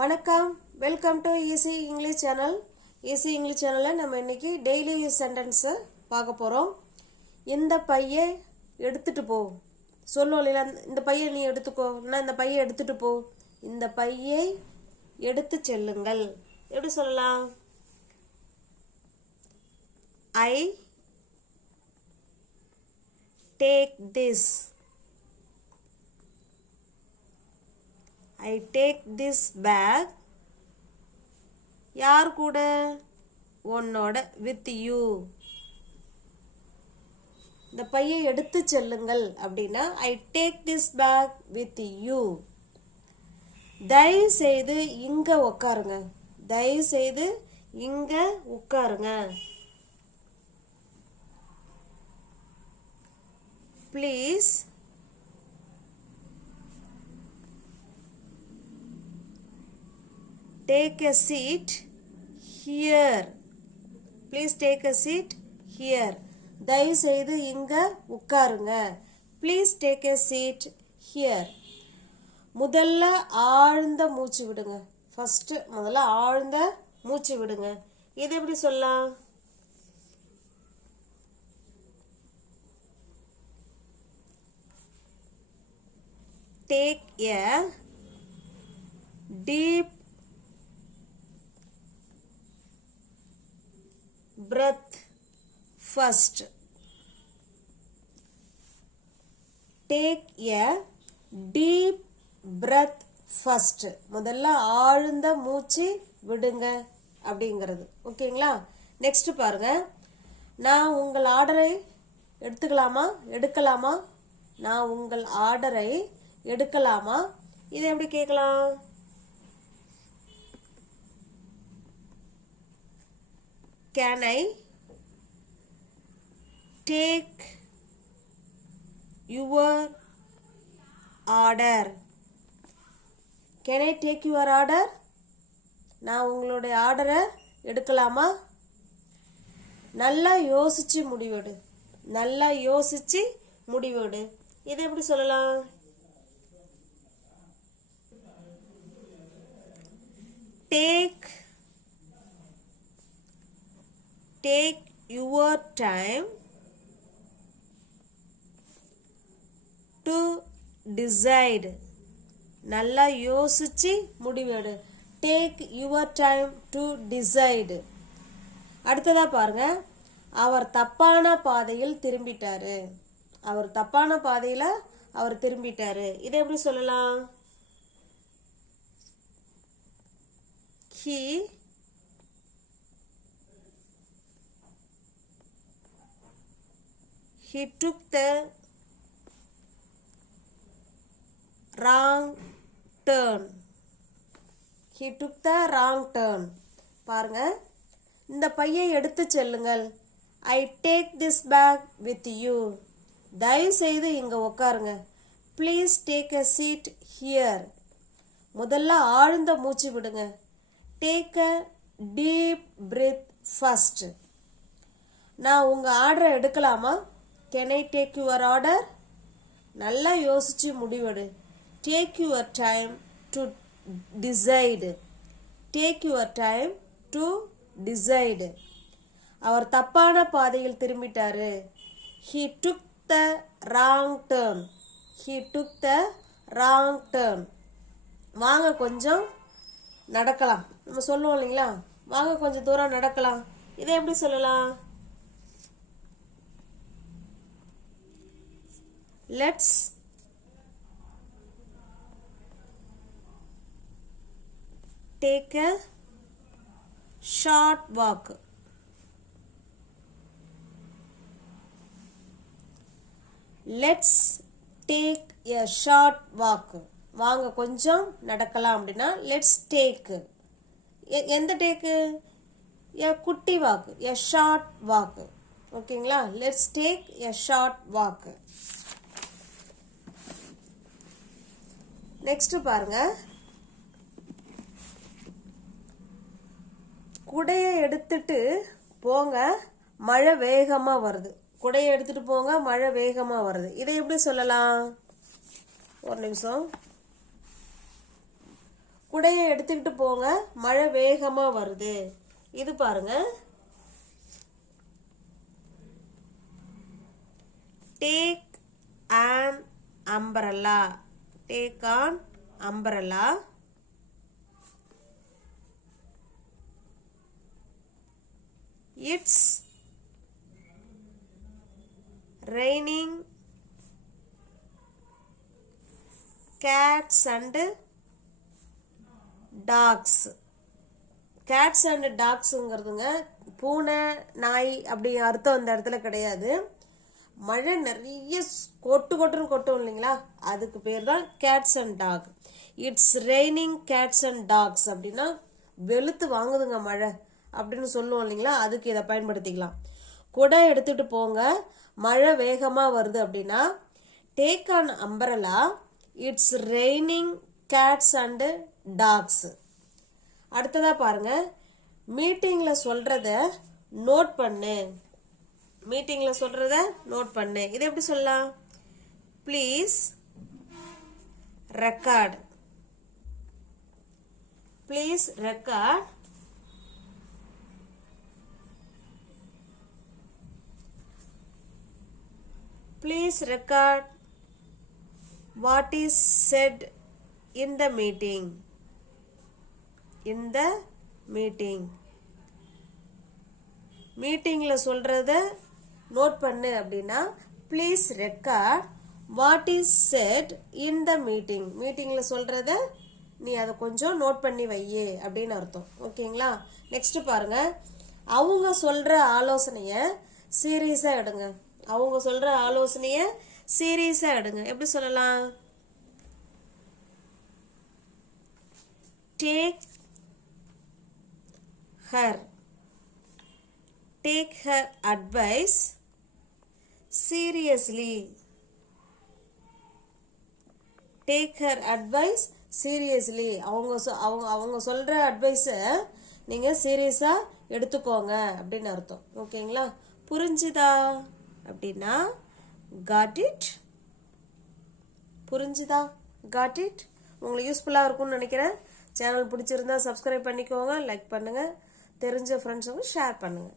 வணக்கம், welcome to easy English channel. Easy English சேனலில் நம்ம இன்னைக்கு டெய்லி யூஸ் சென்டென்ஸை பார்க்க போகிறோம். இந்த பையை எடுத்துட்டு போ சொல்லுவோம் இல்லையா, இந்த பையை நீ எடுத்துக்கோ, நான் இந்த பையை எடுத்துட்டு போ. இந்த பையை எடுத்து செல்லுங்கள். எப்படி சொல்லலாம்? I take this. I take this bag. யார் கூட? உன்னோட, with you. இந்த பையை எடுத்து செல்லுங்கள் அப்படின்னா I take this bag with you. தயவு செய்து இங்க உட்காருங்க. தயவு செய்து இங்க உட்காருங்க. Please take a seat here. Please take a seat here. தயவு செய்து இங்க உட்காருங்க. Please take a seat here. முதல்ல ஆழ்ந்த மூச்சு விடுங்க. ஃபர்ஸ்ட் முதல்ல ஆழ்ந்த மூச்சு விடுங்க. இது எப்படி சொல்லலாம்? Take a deep breath first. Take a deep breath first. முதல்ல ஆழ்ந்த மூச்சு விடுங்க அப்படிங்கிறது. ஓகேங்களா? நெக்ஸ்ட் பாருங்க. நான் உங்கள் ஆர்டரை எடுக்கலாமா? நான் உங்கள் ஆர்டரை எடுக்கலாமா? இதை எப்படி கேட்கலாம்? Can I take your order? Can I take your order? நான் உங்களுடைய ஆர்டரை எடுக்கலாமா? நல்லா யோசிச்சு முடிவெடு. நல்லா யோசிச்சு முடிவெடு. இதை எப்படி சொல்லலாம்? Take your time to decide. நல்லா யோசிச்சு முடிவெடு. Take your time to decide. அடுத்ததா பாருங்க. அவர் தப்பான பாதையில் திரும்பிட்டாரு. அவர் தப்பான பாதையில அவர் திரும்பிட்டாரு. இதை எப்படி சொல்லலாம்? He took the wrong turn. He took the wrong turn. பாருங்க. இந்த பையை எடுத்து செல்லுங்கள். I take this bag with you. தயவு செய்து இங்க உட்காருங்க. Please take a seat here. முதல்ல ஆழ்ந்த மூச்சு விடுங்க. Take a deep breath first. நான் உங்க ஆர்டரை எடுக்கலாமா? Can I take your order? நல்லா யோசிச்சு முடிவெடு. Take your time to decide. Take your time to decide. அவர் தப்பான பாதையில் திரும்பிட்டாரு. He took the wrong turn. He took the wrong turn. வாங்க கொஞ்சம் நடக்கலாம். நம்ம சொல்லுவோம் இல்லைங்களா, வாங்க கொஞ்சம் தூரம் நடக்கலாம். இதை எப்படி சொல்லலாம்? Let's take a short walk. Let's take a short walk. வாங்க கொஞ்சம் நடக்கலாம் அப்படின்னா let's take. எந்த டேக்கு? a குட்டி வாக், a short walk. ஓகேங்களா? let's take a short walk. Next பாருங்க. குடையை எடுத்துட்டு போங்க, மழை வேகமா வருது. குடையை எடுத்துட்டு போங்க, மழை வேகமா வருது. இதை எப்படி சொல்லலாம்? ஒரு நிமிஷம். குடையை எடுத்துக்கிட்டு போங்க, மழை வேகமா வருது. இது பாருங்க, take an umbrella. Take an umbrella. It's raining cats and dogs. Cats and dogsங்கிறதுங்க பூனை நாய் அப்படி அர்த்தம் அந்த இடத்துல கிடையாது. மழை நிறைய கொட்டுன்னு கொட்டும் இல்லைங்களா, அதுக்கு பேர் தான் cats and dog. It's raining cats and dogs அப்படின்னா வெளுத்து வாங்குதுங்க மழை அப்படின்னு சொல்லுவோம் இல்லைங்களா, அதுக்கு இதை பயன்படுத்திக்கலாம். குடை எடுத்துட்டு போங்க, மழை வேகமா வருது அப்படின்னா take on umbrella, it's raining cats and dogs. அடுத்ததா பாருங்க, மீட்டிங்ல சொல்றத நோட் பண்ணு. மீட்டிங்ல சொல்றத நோட் பண்ணு. இது எப்படி சொல்லலாம்? Please record. Please record Please record what is said in the meeting. In the meeting. மீட்டிங்ல சொல்றத நோட் பண்ணு அப்படின்னா please record what is set in the meeting. மீட்டிங்ல சொல்றத நீ அதை கொஞ்சம் நோட் பண்ணி வையே அப்படின்னு அர்த்தம். ஓகேங்களா? நெக்ஸ்ட் பாருங்க, அவங்க சொல்ற ஆலோசனைய சீரியஸா எடுங்க. அவங்க சொல்ற ஆலோசனைய சீரியஸா எடுங்க. எப்படி சொல்லலாம்? Take her advice seriously. Take her advice seriously. அவங்க சொல்ற அட்வைஸ நீங்க சீரியஸா எடுத்துக்கோங்க அப்படின்னு அர்த்தம். ஓகேங்களா? புரிஞ்சுதா அப்படின்னா காட் இட். புரிஞ்சுதா? Got it. உங்களுக்கு யூஸ்ஃபுல்லாக இருக்கும்னு நினைக்கிறேன். சேனல் பிடிச்சிருந்தா சப்ஸ்கிரைப் பண்ணிக்கோங்க, லைக் பண்ணுங்க, தெரிஞ்ச ஃப்ரெண்ட்ஸுங்க ஷேர் பண்ணுங்க.